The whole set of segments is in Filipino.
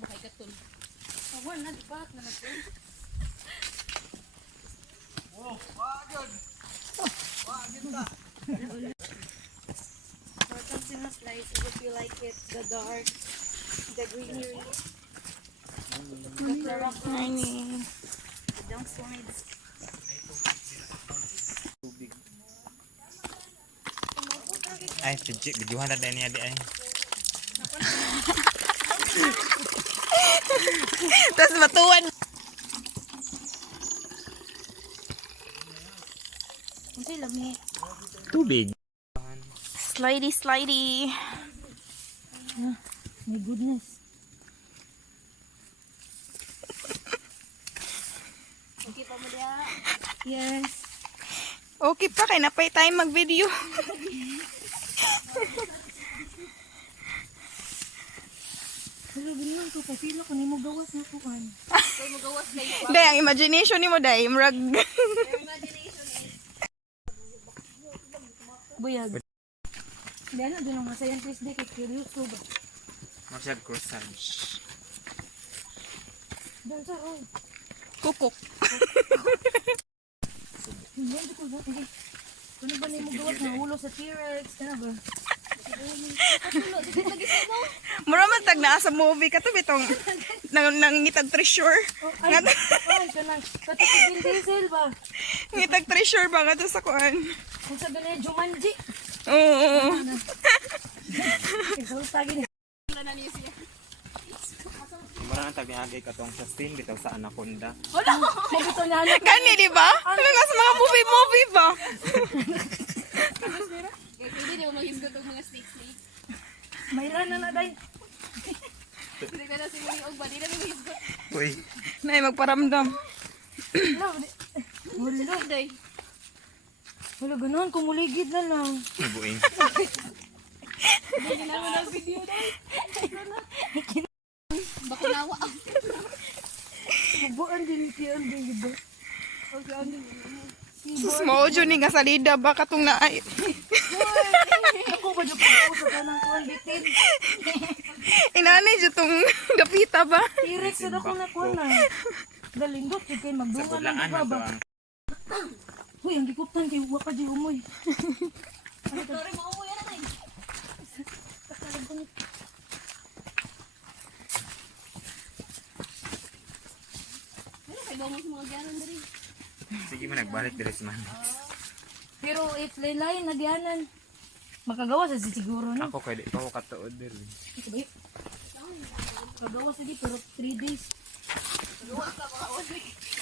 ba kay katon? Awan na di ba na natin. Oh, wagod. Wagod ta. Welcome to my place. I hope you like it. The dark, the greenery, the flora, the downsides. Ay, videohan na din niya di ay. Tapos matuwan. Kasi lami. Tubig. Slidey, slidey. My goodness. Okay pa mo dia? Yes. Okay pa, kaya napay tayo mag-video. Pero ganyan ko, pasilo ko, ni mo gawas na ko kan. So, mo gawas kayo pa? Day, ang imagination ni mo, day. Murag. Imagination is... Buyag. Hindi na, doon ang mga scientist di, kay Curioso ba? Masyad corsage. Doon sa road. Kukuk. Hindi ko ba? Hindi. Ano ba ni mo gawas na ulo sa T-Rex? Ano ba? Mura man tag naa sa movie ka to bitong nang ngitag treasure. Ay, ito na. Pati si Vin Diesel ba? Ngitag treasure ba nga to sa kuan. Kung sa ganyan, Jumanji. Oo. Ikaw sa gini. Mura ang tabi-agay katong sa scene bitaw sa Anaconda. Mabito niya anak. Kani di ba? Ano nga sa mga movie ba? Hindi na mag-hisgot ng mga snake. Mayroon na na day. Hindi ka na simuling og ba? Di na mag-hisgot. Uy, Nay magparamdam. Wala. Day. Wala ganun, kumuligid na lang. buing. Hindi na naman ang video day. Bako nawa. Bubuan din piyan din diba? Okay, ano din. Sus mo jud ni nga salida ba katong naay. Ako ba yung pag-uso ka ng kuwan bitin? Inanay jud tong dapita ba? T-Rex na ako na kuwan na. Galindot, yung kayo Sa magdungan lang Bulaan diba man to ba? ang Uy, ang gikutan kayo, huwag ka di umoy. Sorry, mauwi na na. Ano kay ba mo sa mga gyanan diri? sige man nagbalik diri sa Manix. Pero if lain na dianan, makagawa sa siguro na. Ako kay di pa ko katuod diri. Makagawa sa di, pero 3 days.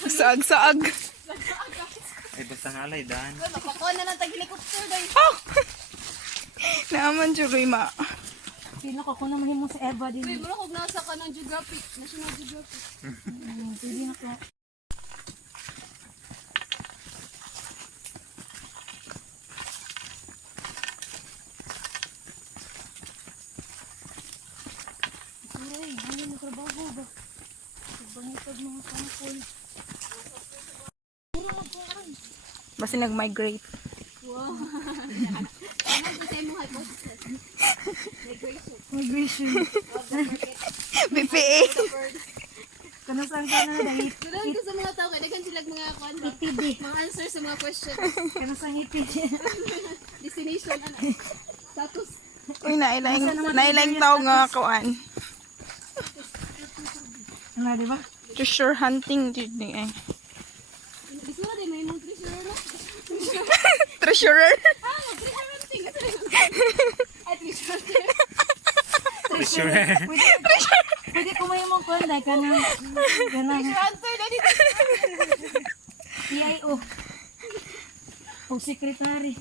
Saag-saag. Ay basta nga alay dan. Napakuha na lang tag-helicopter day. Naaman jud ma. Pila ko na mahimo sa Eva Uy, din. mura kog nasa ka ng Geographic, National Geographic. Pwede na ko. Ay, ano na trabaho ba? Bangitag mga sampol. Basta nag-migrate. Wow. Ano sa same mo hypothesis? Migration. BPA. Kano saan ka na dahil? Doon ko sa mga tao, kaya dagan sila mga kwan ba? Itid Mga answers sa mga questions. Kano saan itid? Destination, ano? Status. Uy, nailang tao nga kuan. Ano, di ba? Treasure hunting jud ni ay. Gusto mo din, may mga treasure na. Treasurer. Treasure hunting. At treasure. Sure. Pwede ko may mong kuhan dahil kanang Hunter na dito. PIO. O secretary.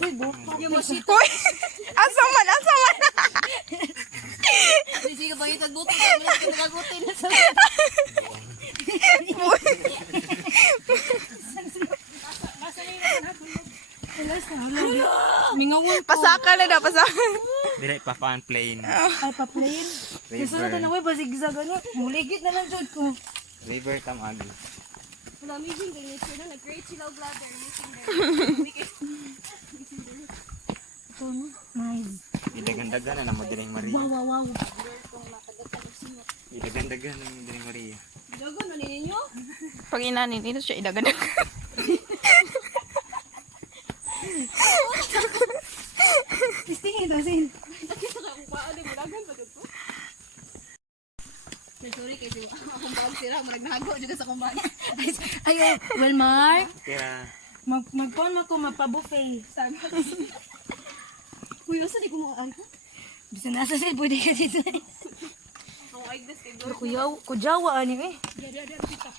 Uy, buka. Yung masito. Uy, asa man. Sige ka bang itagbutin. Wala ka nagagutin na sa Pasaka na daw, pasaka. Dili pa fan plane. Ay, pa-plane. Gusto na tanong, uy, basigzag ano. Muligit na lang jud ko. River tamagi. Wala, amazing ganyan sila. Nag-create sila og ladder using their weekend. Ito no, nice. Idagan-dagan na mo dining Maria. Wow, wow, wow. Kung nakagatan ng singot. Dagan-dagan ng Dini Maria. Dagon na ninyo. Pag inanin, dito siya idagan. Istingin to, sin. Nakita ka kung paano mo dagan pa dito. Sorry kasi akong bag sira marag nago juga sa kumbang. Ayo, Wilmar. Kaya, Magpon mo ko mapabuffet. Sabi ko. Uy, asa di ko makaan ka? Bisa nasa sin, pwede ka dito. Ang igdas kay Lord. Kujawa ani eh. Dia kita.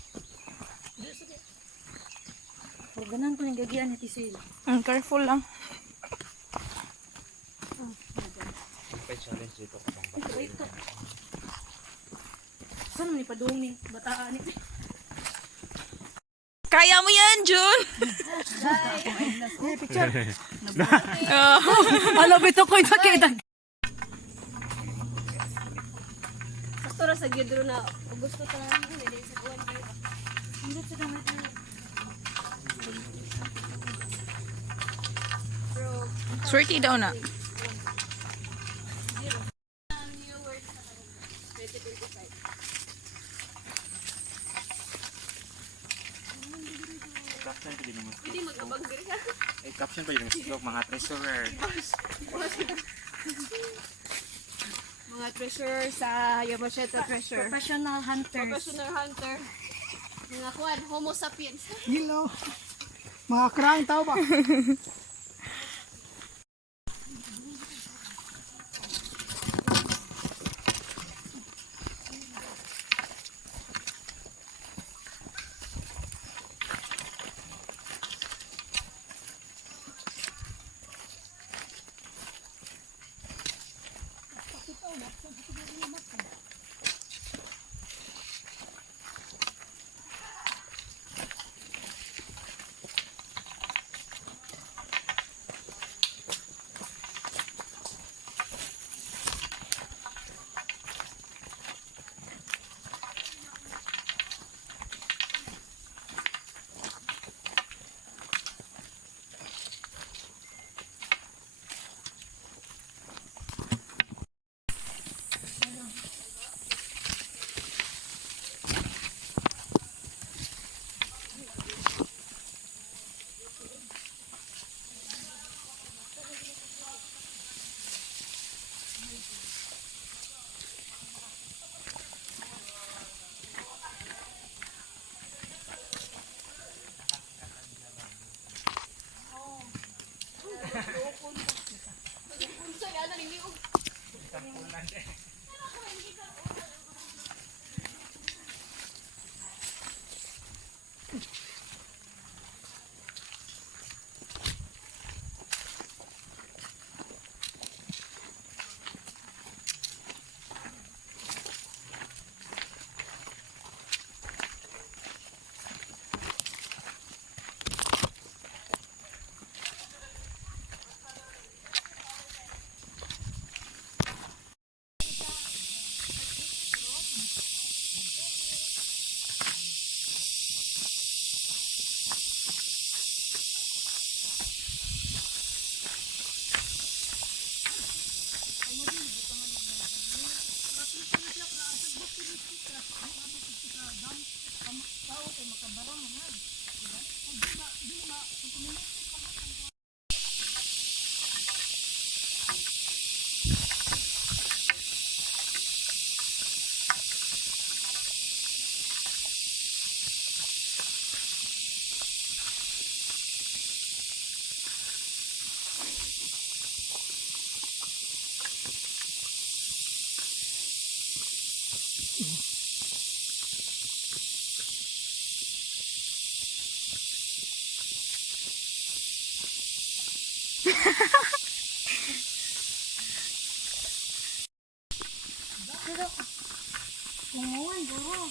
Organan ko ng gagian ni Tisil. Careful lang. may challenge dito. Saan mo ni padumi? Bataan ni. Kaya mo yan, Jun! Oh. Ano bito ko ito kay dag. Sakto ra sa gidro na gusto ta lang ko dili sa kuwan kayo. Hindi sa dami. Swerte daw na. New words na 2025. Caption pa din naman. Pwede mag-abang diri ka. Caption pa din naman. Mga treasurer. Mga treasure sa Yamashita Treasure. Professional hunters. Professional hunter. Mga kuwan, Homo sapiens. Hello. Mga krang tao ba? Umuwan, bro.